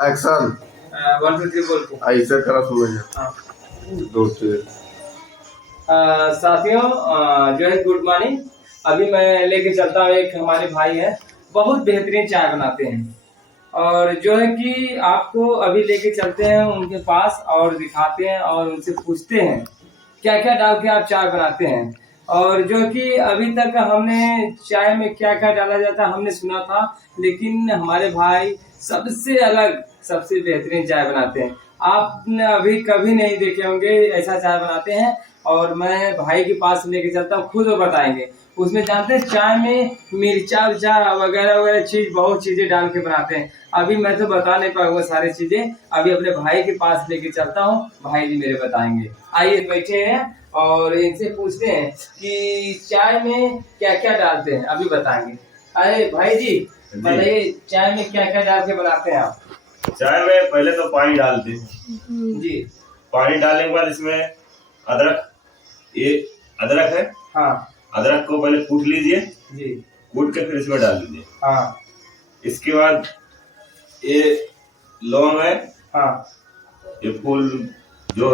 Action. 1 2 3 बोल के ऐसे करा सुनेंगे। हाँ। दो तीन। साथियों, जो है गुड मॉर्निंग। अभी मैं लेके चलता हूँ, एक हमारे भाई है, बहुत बेहतरीन चाय बनाते हैं। और जो है कि आपको अभी लेके चलते हैं उनके पास और दिखाते हैं और उनसे पूछते हैं क्या क्या डाल के आप चाय बनाते हैं। और जो कि अभी तक हमने चाय में क्या क्या डाला जाता है हमने सुना था, लेकिन हमारे भाई सबसे अलग सबसे बेहतरीन चाय बनाते हैं। आपने अभी कभी नहीं देखे होंगे ऐसा चाय बनाते हैं। और मैं भाई के पास लेके चलता हूँ, खुद वो बताएंगे। उसमें जानते हैं चाय में मिर्चा उर्चा वगैरह वगैरह चीज बहुत चीजें डाल के बनाते हैं। अभी मैं तो बता नहीं पाऊंगा सारी चीजें, अभी अपने भाई के पास लेके चलता हूँ, भाई जी मेरे बताएंगे। आइए बैठे हैं और इनसे पूछते हैं कि चाय में क्या क्या डालते हैं, अभी बताएंगे। अरे भाई जी बताइए, चाय में क्या क्या डाल के बनाते हैं आप? चाय में पहले तो पानी डालते हैं जी। पानी डालने के बाद इसमें अदरक, ये अदरक है। हाँ। अदरक को पहले कूट लीजिए जी। कूट के फिर इसमें डाल दीजिए। हाँ। इसके बाद ये लौंग है। हाँ। ये फूल जो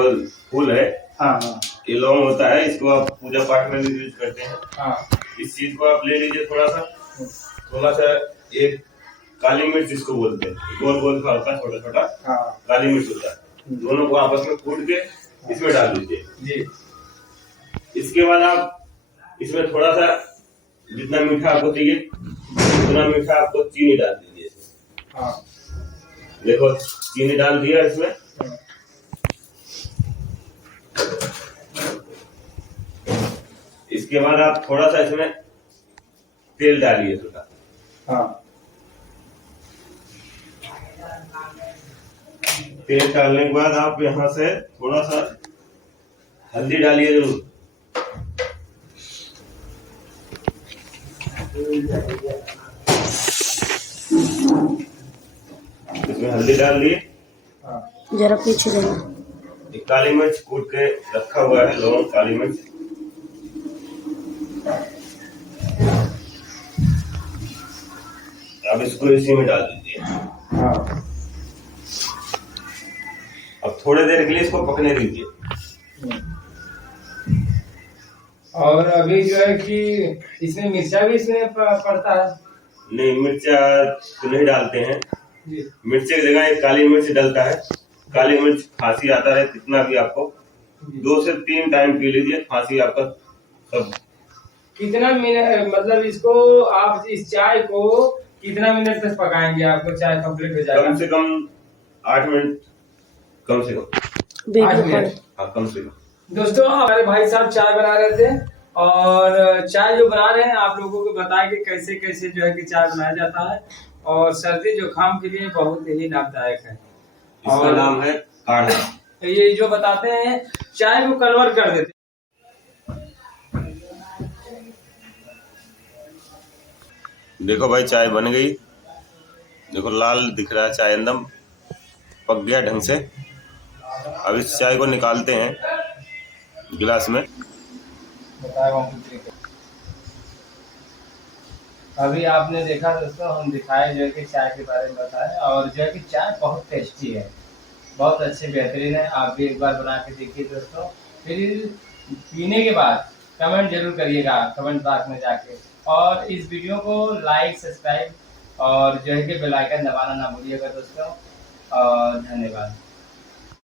फूल है। हाँ। हाँ। ये लौंग होता है, इसको आप पूजा पाठ में भी यूज करते हैं। हाँ। इस चीज को आप ले लीजिए थोड़ा सा एक काली मिर्च इसको बोलते हैं, गोल गोल का होता है, छोटा छोटा। हाँ। काली मिर्च होता है, दोनों को आपस में कूट के इसमें डाल दीजिए। जी। इसके बाद आप इसमें थोड़ा सा जितना मीठा आपको चाहिए उतना मीठा आपको चीनी डाल दीजिए। हाँ। देखो चीनी डाल दिया इसमें। इसके बाद आप थोड़ा सा इसमें तेल डालिए थोड़ा। हाँ। तेल डालने के बाद आप यहाँ से थोड़ा सा हल्दी डालिए जरूर। इसमें हल्दी डाल दिए। जरा पीछे देना। एक काली मिर्च कूट के रखा हुआ है, लौंग काली मिर्च। अब इसको इसी में डाल दीजिए। हाँ। अब थोड़ी देर के लिए इसको पकने दीजिए। और अभी जो है कि इसमें मिर्चा भी इसमें पड़ता है? नहीं, मिर्चा तो नहीं डालते हैं। जी। मिर्च की जगह एक काली मिर्च डलता है। काली मिर्च खांसी आता है कितना भी आपको 2 से 3 टाइम पी लीजिए, खांसी आपका सब। कितना मिनट, मतलब इसको आप इस चाय को कितना मिनट तक पकाएंगे, आपको चाय कंप्लीट हो जाएगा? कम से कम 8 मिनट, कम से कम 8 मिनट। हाँ, कम से कम। दोस्तों हमारे भाई साहब चाय बना रहे थे, और चाय जो बना रहे हैं आप लोगों को बताया कि कैसे कैसे जो है कि चाय बनाया जाता है, और सर्दी जुकाम के लिए बहुत ही लाभदायक है। इसका नाम है काढ़ा। ये जो बताते हैं चाय को कन्वर्ट कर देते हैं। देखो भाई चाय बन गई, देखो लाल दिख रहा है, चाय एकदम पक गया ढंग से। अब इस चाय को निकालते हैं गिलास में। अभी आपने देखा दोस्तों, हम दिखाए जो है कि चाय के बारे में बताएं, और जो है कि चाय बहुत टेस्टी है, बहुत अच्छी बेहतरीन है। आप भी एक बार बना के देखिए दोस्तों, फिर पीने के बाद कमेंट जरूर करिएगा कमेंट बॉक्स में जाके। और इस वीडियो को लाइक सब्सक्राइब और जो है कि बेल आइकन दबाना ना भूलिएगा दोस्तों। और धन्यवाद।